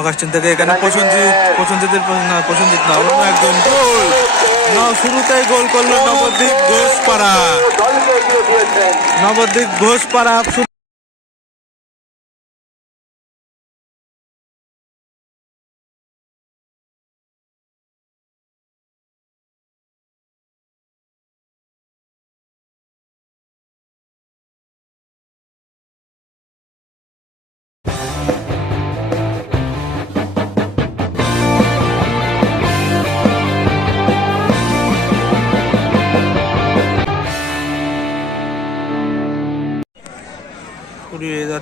Augustine থেকে এখানে প্রসঞ্জিৎ প্রসঞ্জিতের না প্রসেনজিৎ না অন্য একজন গোল। না শুরুতেই গোল করল নবদ্বীপ ঘোষপাড়া। নবদ্বীপ ঘোষপাড়া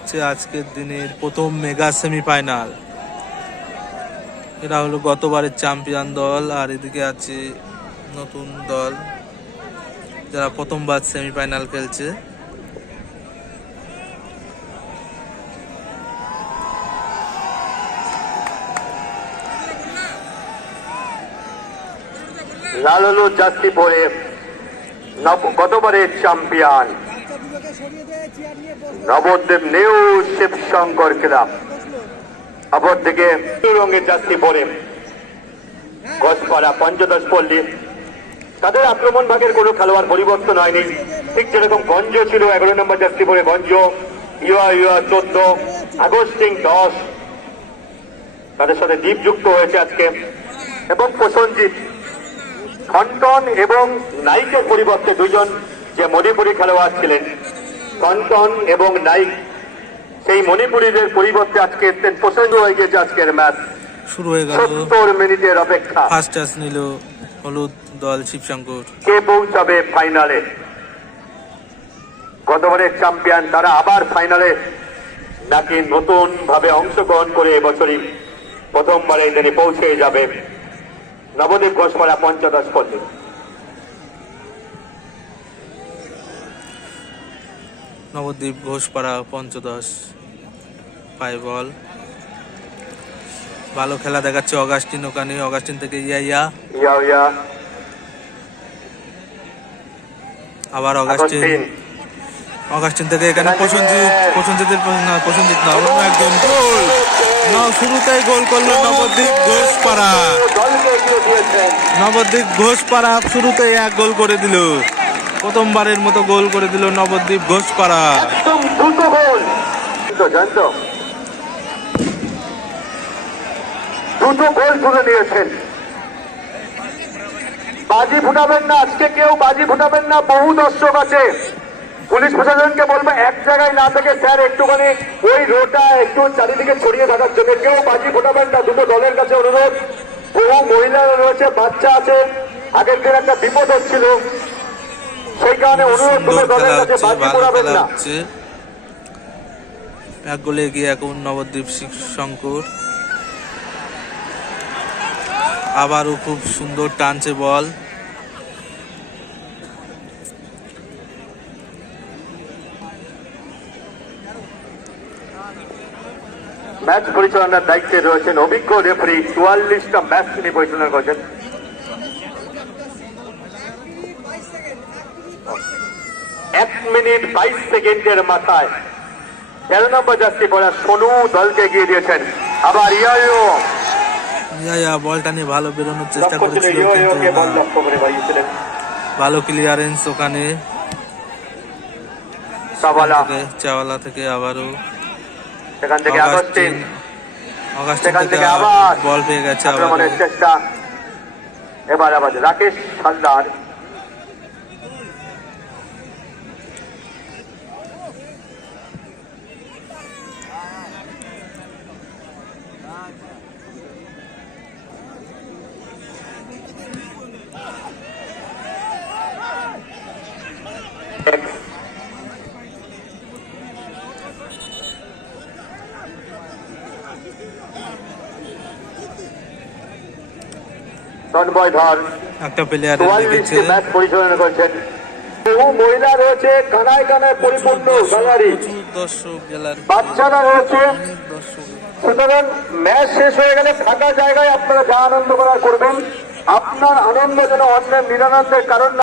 যাচ্ছে আজকের দিনের প্রথম মেগা সেমিফাইনাল। এটা হলো গতবারের চ্যাম্পিয়ন দল, আর এদিকে আছে নতুন দল যারা প্রথমবার সেমিফাইনাল খেলছে। লাল হলুদ জার্সি পরে গতবারের champion. Nabadwip new Shibshankar club অপরদিকে রঙের জার্সি পরে গছপাড়া পঞ্চদশ পল্লী। তাদের আক্রমণ ভাগের কোনো খেলোয়াড় পরিবর্তন হয়নি। ঠিক যেরকম গঞ্জ ছিল এগারো নম্বর জার্সি পরে গঞ্জ ইউয়া ইউয়া চোদ্দ। আগস্টিং দশ। তাদের সাথে দ্বীপ যুক্ত হয়েছে আজকে। এবং প্রসঞ্জিৎ খন্টন এবং নাইকের পরিবর্তে দুজন। যে মণিপুরি খেলোয়াড় ছিলেন খন্টন এবং নাইক সেই মণিপুরীদের পরিবর্তে আজকে প্রসঙ্গ হয়ে গিয়েছে আজকের ম্যাচ শুরু হয়ে গেল। সত্তর মিনিটের অপেক্ষা। ফার্স্ট টাচ নিল হলুদ দল শিবশঙ্কর। কে পৌঁছাবে ফাইনালে? গতবারের চ্যাম্পিয়ন তারা আবার ফাইনালে নাকি নতুন ভাবে অংশগ্রহণ করে এবছরই প্রথমবারে তিনি পৌঁছে যাবে নবদ্বীপ ঘোষপাড়া পঞ্চদশ পল্লী নবদ্বীপ ঘোষপাড়া পঞ্চদশ পায় বল ভালো খেলা দেখাচ্ছে অগাস্টিন ওখানে অগাস্টিন থেকে ইয়া ইয়া। আবার অগাস্টিন। অগাস্টিন। থেকে এখানে প্রসেনজিৎ প্রসেনজিতের না প্রসেনজিৎ না অন্য একজন গোল। না শুরুতেই গোল করল নবদ্বীপ ঘোষপাড়া। নবদ্বীপ ঘোষপাড়া শুরুতেই এক গোল করে দিল। প্রথমবারের মতো গোল করে দিল নবদ্বীপ ঘোষপাড়া। একদম দুটো গোল। তো জানতো। গোল তুলে নিয়েছেন। বাজি ফুটাবেন না আজকে কেউ বাজি ফুটাবেন না বহু দর্শক আছে। পুলিশ প্রশাসনকে বলব এক জায়গায় না থেকে স্যার একটুখানি ওই রোডটা একটু চারিদিকে ছড়িয়ে থাকার জন্য কেউ বাজি ফোটাবেন না। দুটো দলের কাছে অনুরোধ বহু মহিলারা রয়েছে বাচ্চা আছে। আগের দিন একটা বিপদ হচ্ছিল সেই কারণে অনুরোধ দুটো সুন্দর দলের খেলা কাছে হচ্ছে বাজি ভালো খেলা হচ্ছে। এক গোলে এগিয়ে এখন নবদ্বীপ শঙ্কর। আবারও খুব সুন্দর টানছে বল। ম্যাচ পরিচালনার দায়িত্বে রয়েছেন অভিজ্ঞ রেফারি চুয়াল্লিশটা ম্যাচ তিনি পরিচালনা করেছেন। এক মিনিট বাইশ সেকেন্ডের মাথায়। তেরো নম্বর যাত্রী পড়া সোনু দলকে এগিয়ে দিয়েছেন। আবার ইয়াইও ইয়া বলটা নিয়ে ভালো বেরোনোর চেষ্টা করেছিল কিন্তু ভালো ক্লিয়ারেন্স ওখানে। চাওয়ালা থেকে আবারও সেখান থেকে আগস্টিন সেখান থেকে থেকে আবার আবার বল পেয়ে গেছে আবার চেষ্টা। এবার আবার রাকেশ হালদার তন্ময় ধর। একটা প্লেয়ার লেগেছে। ম্যাচ পরিচালনা করছেন। বহু মহিলা রয়েছে কানায় কানায় পরিপূর্ণ গ্যালারি। প্রচুর দর্শক গ্যালারি বাচ্চারা রয়েছে। সুতরাং ম্যাচ শেষ হয়ে গেলে ফাঁকা জায়গায় আপনারা যা আনন্দ করার করবেন আপনার আনন্দ যেন অন্যের নিরানন্দের কারণ না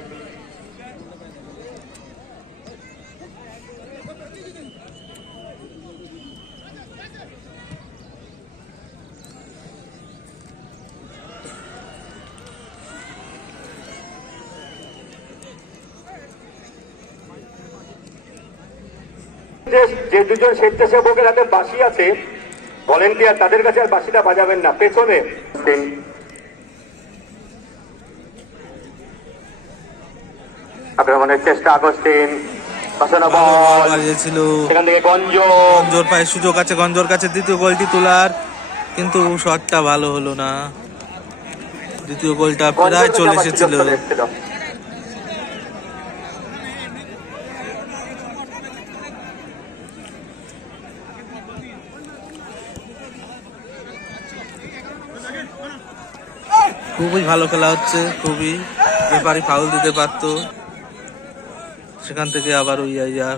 যে- দুজন স্বেচ্ছাসেবকের হাতে বাঁশি আছে ভলেন্টিয়ার তাদের কাছে আর বাঁশিটা বাজাবেন না পেছনে। আক্রমণের চেষ্টা আগস্টিন সেখান থেকে গঞ্জোর পায়ে সুযোগ আছে গঞ্জোর কাছে দ্বিতীয় গোলটি তোলার কিন্তু শটটা ভালো হলো না। দ্বিতীয় গোলটা প্রায় চলে এসেছিল। খুবই ভালো খেলা হচ্ছে খুবই। ব্যাপারই ফাউল দিতে পারতো। সেখান থেকে আবার ওই ইয়া।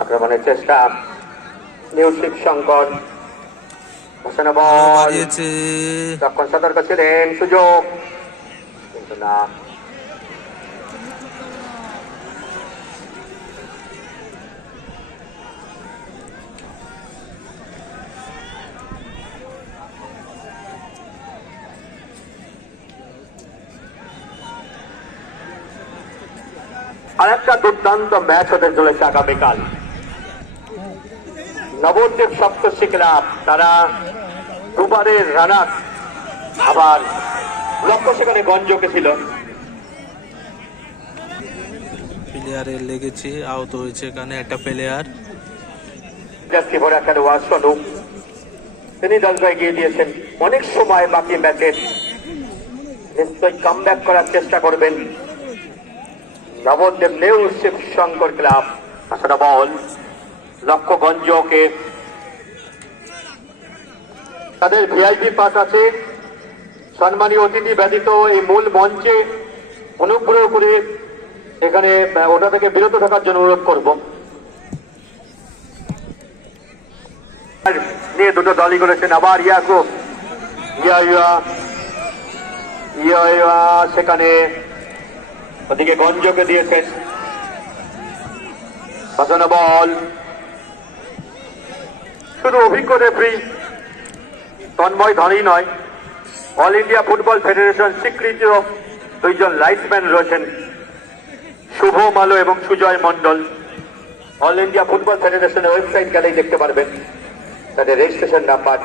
আক্রমণের চেষ্টা। বল তখন সতর্ক ছিলেন সুযোগ। কিন্তু না। আর একটা দুর্দান্ত ম্যাচ হতে চলেছে আগামীকাল। নবদ্বীপ সপ্তর্ষি ক্লাব তারা দুবারের রানার আবার লক্ষ্য সেখানে গঞ্জকে ছিল। প্লেয়ারের লেগেছে আহত হয়েছে এখানে একটা প্লেয়ার তিনি দলকে এগিয়ে দিয়েছেন। অনেক সময় বাকি ম্যাচের নিশ্চয়ই কাম করার চেষ্টা করবেন। নবদ্বীপ নেউ শিব শঙ্কর ক্লাব আসলে বল লক্ষ্য গঞ্জকে তাদের ভিআইপি পাস আছে। সম্মানীয় অতিথি ব্যতীত এই মূল মঞ্চে অনুগ্রহ করে এখানে ওটা থেকে বিরত থাকার জন্য অনুরোধ করব। নিয়ে দুটো দলই করেছেন, আবার ইয়াকো ইয়া ইয়া ইয়া ইয়া সেখানে ওদিকে গঞ্জকে দিয়েছেন বাজানো বল। শুধু অভিজ্ঞ রেফারি, তন্ময় ধনী নয়। অল ইন্ডিয়া ফুটবল ফেডারেশন স্বীকৃত দুইজন লাইটম্যান রয়েছেন। শুভ মালো এবং Sujoy Mondal all India football ফেডারেশনের ওয়েবসাইট গেলেই দেখতে পারবেন তাদের রেজিস্ট্রেশন নাম্বার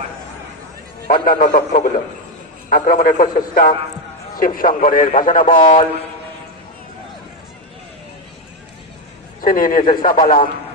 অন্যান্য তথ্যগুলো। আক্রমণের প্রচেষ্টা, শিবশঙ্করের ভাসানা বল। sini ini jadi sabalam